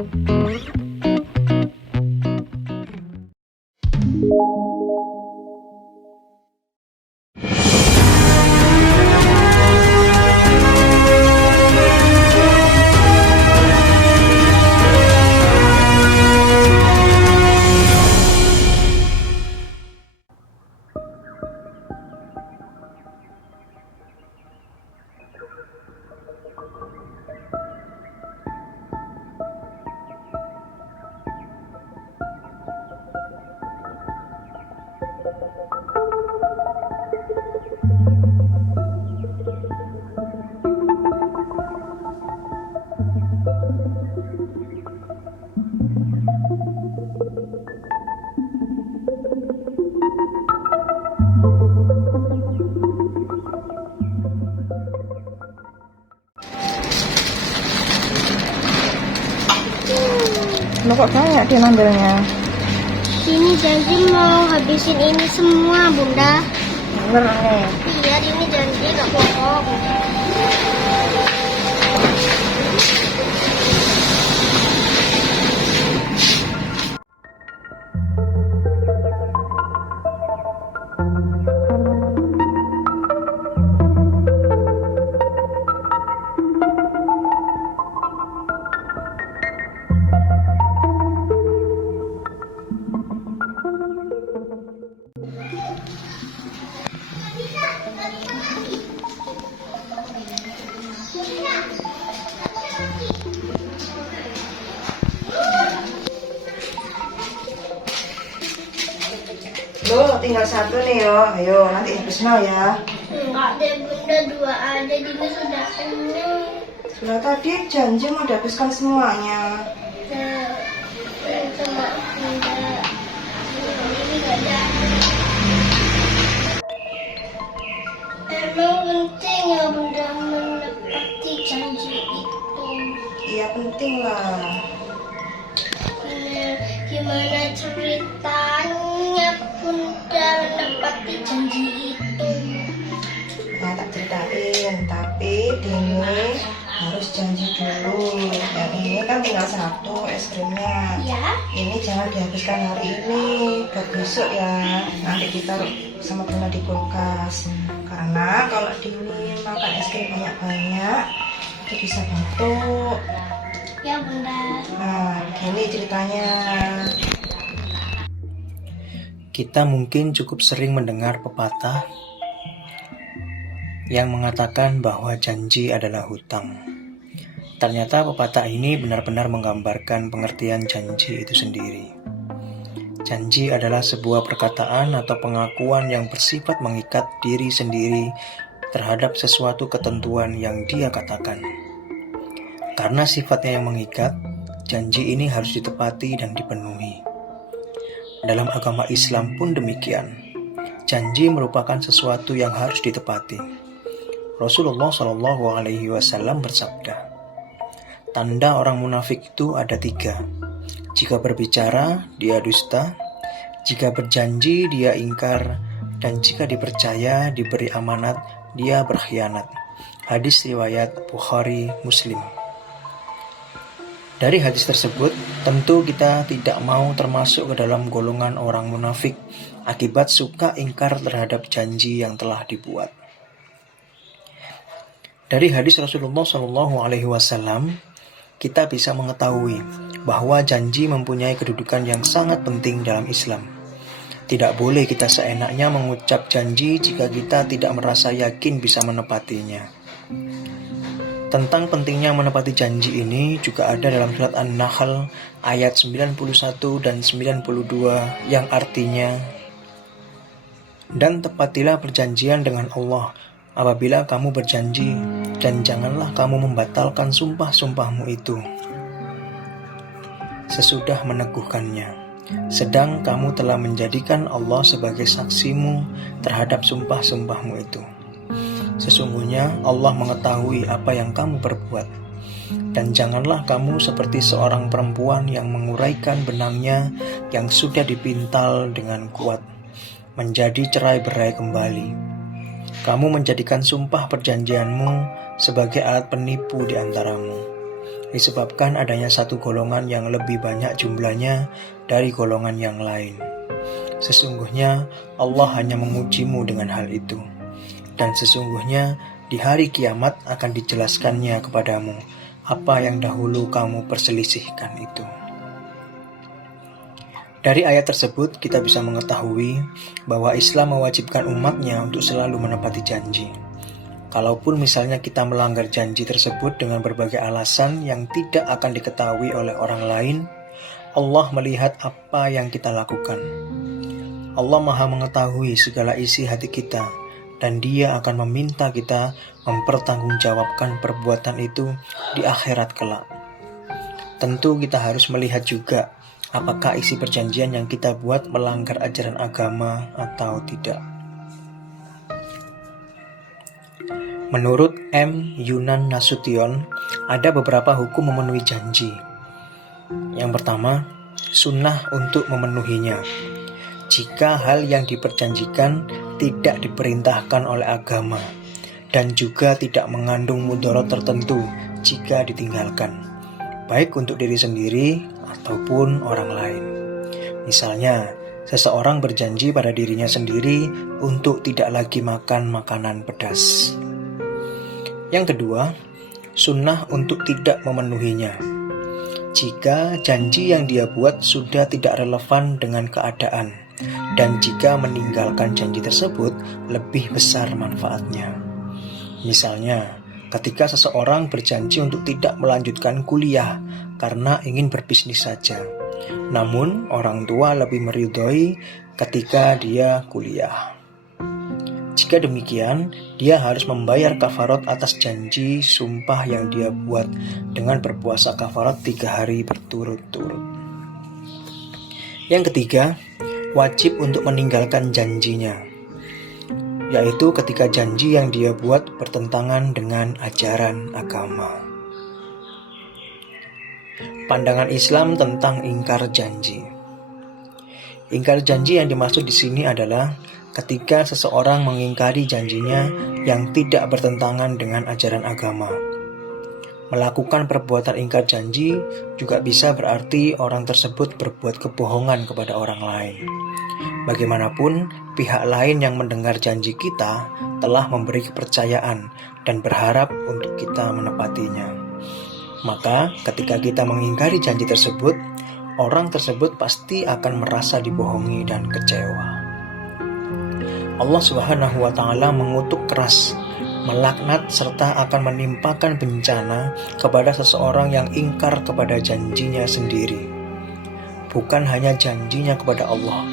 Lo kok banyak dia ngambilnya? Ini janji mau habisin ini semua, Bunda. Bener nih. Iya, ini janji gak bohong. Lo tinggal satu nih yo. Ayo nanti habis no ya. Enggak deh, Bunda, dua aja. Dini sudah kenyang. Sudah tadi janji mau dihabiskan semuanya. Sama Bunda. Ini gak ada. Emang penting ya, Bunda, menepati janji itu. Iya penting lah. Gimana ceritanya Bunda menepati janji itu? Nah tak ceritain, tapi Dini harus janji dulu. Yang ini kan tinggal satu es krimnya. Ya. Ini jangan dihabiskan hari ini, buat besok ya. Nanti ditaruh sama Bunda di kulkas. Karena kalau Dini makan es krim banyak-banyak, itu bisa batuk. Ya, Bunda. Nah, gini ceritanya. Kita mungkin cukup sering mendengar pepatah yang mengatakan bahwa janji adalah hutang. Ternyata pepatah ini benar-benar menggambarkan pengertian janji itu sendiri. Janji adalah sebuah perkataan atau pengakuan yang bersifat mengikat diri sendiri terhadap sesuatu ketentuan yang dia katakan. Karena sifatnya yang mengikat, janji ini harus ditepati dan dipenuhi. Dalam agama Islam pun demikian. Janji merupakan sesuatu yang harus ditepati. Rasulullah SAW bersabda, tanda orang munafik itu ada 3. Jika berbicara, dia dusta. Jika berjanji, dia ingkar. Dan jika dipercaya, diberi amanat, dia berkhianat. Hadis riwayat Bukhari Muslim. Dari hadis tersebut, tentu kita tidak mau termasuk ke dalam golongan orang munafik akibat suka ingkar terhadap janji yang telah dibuat. Dari hadis Rasulullah SAW, kita bisa mengetahui bahwa janji mempunyai kedudukan yang sangat penting dalam Islam. Tidak boleh kita seenaknya mengucap janji jika kita tidak merasa yakin bisa menepatinya. Tentang pentingnya menepati janji ini juga ada dalam surat An-Nahl ayat 91 dan 92 yang artinya, dan tepatilah perjanjian dengan Allah apabila kamu berjanji, dan janganlah kamu membatalkan sumpah-sumpahmu itu sesudah meneguhkannya, sedang kamu telah menjadikan Allah sebagai saksimu terhadap sumpah-sumpahmu itu. Sesungguhnya Allah mengetahui apa yang kamu perbuat. Dan janganlah kamu seperti seorang perempuan yang menguraikan benangnya yang sudah dipintal dengan kuat, menjadi cerai-berai kembali. Kamu menjadikan sumpah perjanjianmu sebagai alat penipu di antaramu. disebabkan adanya satu golongan yang lebih banyak jumlahnya dari golongan yang lain. Sesungguhnya Allah hanya mengujimu dengan hal itu. Dan sesungguhnya di hari kiamat akan dijelaskannya kepadamu apa yang dahulu kamu perselisihkan itu. Dari ayat tersebut kita bisa mengetahui bahwa Islam mewajibkan umatnya untuk selalu menepati janji. Kalaupun misalnya kita melanggar janji tersebut dengan berbagai alasan yang tidak akan diketahui oleh orang lain, Allah melihat apa yang kita lakukan. Allah Maha mengetahui segala isi hati kita, dan Dia akan meminta kita mempertanggungjawabkan perbuatan itu di akhirat kelak. Tentu kita harus melihat juga apakah isi perjanjian yang kita buat melanggar ajaran agama atau tidak. Menurut M. Yunan Nasution, ada beberapa hukum memenuhi janji. Yang pertama, sunnah untuk memenuhinya. Jika hal yang diperjanjikan tidak diperintahkan oleh agama dan juga tidak mengandung mudarat tertentu jika ditinggalkan, baik untuk diri sendiri ataupun orang lain. Misalnya, seseorang berjanji pada dirinya sendiri untuk tidak lagi makan makanan pedas. Yang kedua, sunnah untuk tidak memenuhinya. Jika janji yang dia buat sudah tidak relevan dengan keadaan, dan jika meninggalkan janji tersebut lebih besar manfaatnya. Misalnya, ketika seseorang berjanji untuk tidak melanjutkan kuliah karena ingin berbisnis saja, namun orang tua lebih meridhoi ketika dia kuliah. Jika demikian, dia harus membayar kafarat atas janji sumpah yang dia buat dengan berpuasa kafarat 3 hari berturut-turut. Yang ketiga, wajib untuk meninggalkan janjinya, yaitu ketika janji yang dia buat bertentangan dengan ajaran agama. Pandangan Islam tentang ingkar janji. Ingkar janji yang dimaksud di sini adalah ketika seseorang mengingkari janjinya yang tidak bertentangan dengan ajaran agama. Melakukan perbuatan ingkar janji juga bisa berarti orang tersebut berbuat kebohongan kepada orang lain. Bagaimanapun, pihak lain yang mendengar janji kita telah memberi kepercayaan dan berharap untuk kita menepatinya. Maka, ketika kita mengingkari janji tersebut, orang tersebut pasti akan merasa dibohongi dan kecewa. Allah Subhanahu wa Ta'ala mengutuk keras, melaknat serta akan menimpakan bencana kepada seseorang yang ingkar kepada janjinya sendiri. Bukan hanya janjinya kepada Allah,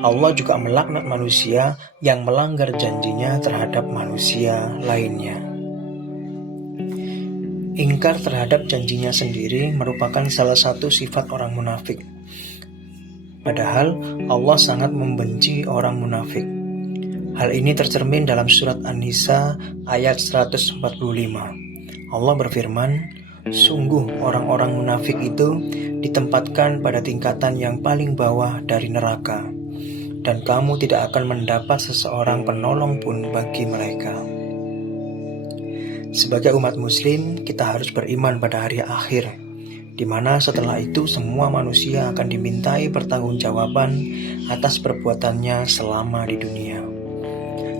Allah juga melaknat manusia yang melanggar janjinya terhadap manusia lainnya. Ingkar terhadap janjinya sendiri merupakan salah satu sifat orang munafik. Padahal Allah sangat membenci orang munafik. Hal ini tercermin dalam surat An-Nisa ayat 145. Allah berfirman, "Sungguh orang-orang munafik itu ditempatkan pada tingkatan yang paling bawah dari neraka, dan kamu tidak akan mendapat seseorang penolong pun bagi mereka." Sebagai umat muslim, kita harus beriman pada hari akhir, di mana setelah itu semua manusia akan dimintai pertanggungjawaban atas perbuatannya selama di dunia.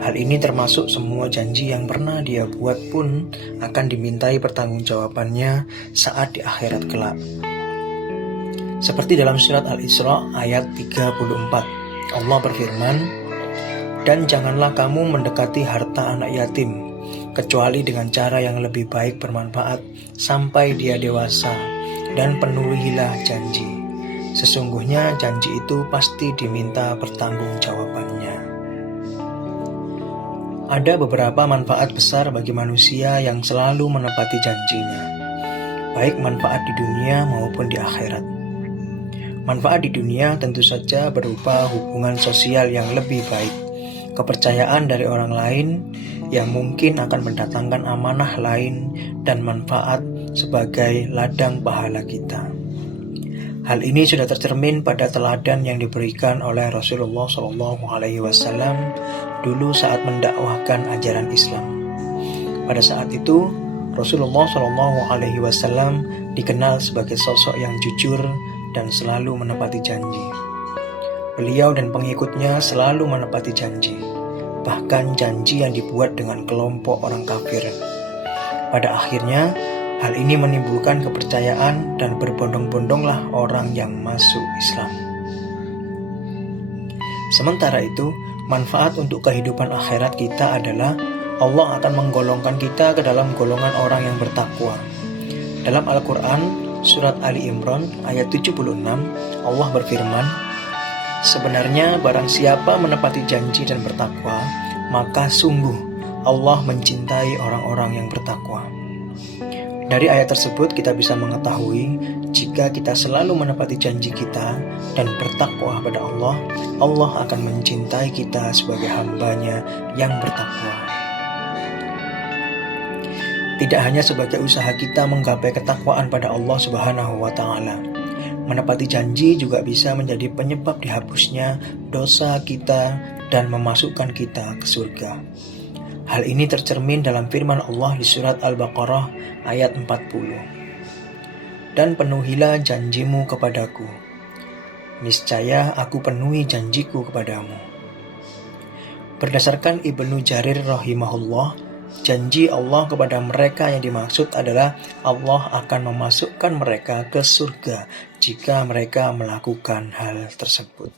Hal ini termasuk semua janji yang pernah dia buat pun akan dimintai pertanggungjawabannya saat di akhirat kelak. Seperti dalam surat Al-Isra ayat 34, Allah berfirman, "Dan janganlah kamu mendekati harta anak yatim, kecuali dengan cara yang lebih baik bermanfaat sampai dia dewasa, dan penuhilah janji. Sesungguhnya janji itu pasti diminta pertanggungjawabannya." Ada beberapa manfaat besar bagi manusia yang selalu menepati janjinya, baik manfaat di dunia maupun di akhirat. Manfaat di dunia tentu saja berupa hubungan sosial yang lebih baik, kepercayaan dari orang lain yang mungkin akan mendatangkan amanah lain, dan manfaat sebagai ladang pahala kita. Hal ini sudah tercermin pada teladan yang diberikan oleh Rasulullah SAW dulu saat mendakwahkan ajaran Islam. Pada saat itu, Rasulullah SAW dikenal sebagai sosok yang jujur dan selalu menepati janji. Beliau dan pengikutnya selalu menepati janji, bahkan janji yang dibuat dengan kelompok orang kafir. Pada akhirnya, hal ini menimbulkan kepercayaan dan berbondong-bondonglah orang yang masuk Islam. Sementara itu, manfaat untuk kehidupan akhirat kita adalah Allah akan menggolongkan kita ke dalam golongan orang yang bertakwa. Dalam Al-Quran, surat Ali Imran ayat 76, Allah berfirman, "Sebenarnya barang siapa menepati janji dan bertakwa, maka sungguh Allah mencintai orang-orang yang bertakwa." Dari ayat tersebut kita bisa mengetahui jika kita selalu menepati janji kita dan bertakwa pada Allah, Allah akan mencintai kita sebagai hamba-Nya yang bertakwa. Tidak hanya sebagai usaha kita menggapai ketakwaan pada Allah Subhanahu wa Ta'ala, menepati janji juga bisa menjadi penyebab dihapusnya dosa kita dan memasukkan kita ke surga. Hal ini tercermin dalam firman Allah di surat Al-Baqarah ayat 40. "Dan penuhilah janjimu kepadaku. Niscaya aku penuhi janjiku kepadamu." Berdasarkan Ibnu Jarir rahimahullah, janji Allah kepada mereka yang dimaksud adalah Allah akan memasukkan mereka ke surga jika mereka melakukan hal tersebut.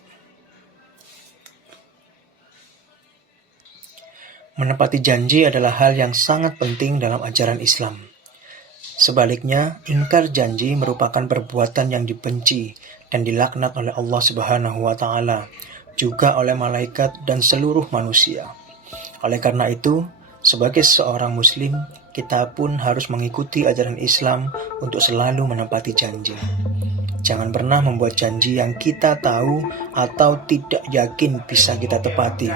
Menepati janji adalah hal yang sangat penting dalam ajaran Islam. Sebaliknya, ingkar janji merupakan perbuatan yang dibenci dan dilaknat oleh Allah Subhanahu wa Ta'ala, juga oleh malaikat dan seluruh manusia. Oleh karena itu, sebagai seorang muslim, kita pun harus mengikuti ajaran Islam untuk selalu menepati janji. Jangan pernah membuat janji yang kita tahu atau tidak yakin bisa kita tepati,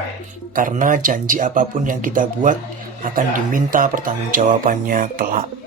karena janji apapun yang kita buat akan diminta pertanggungjawabannya kelak.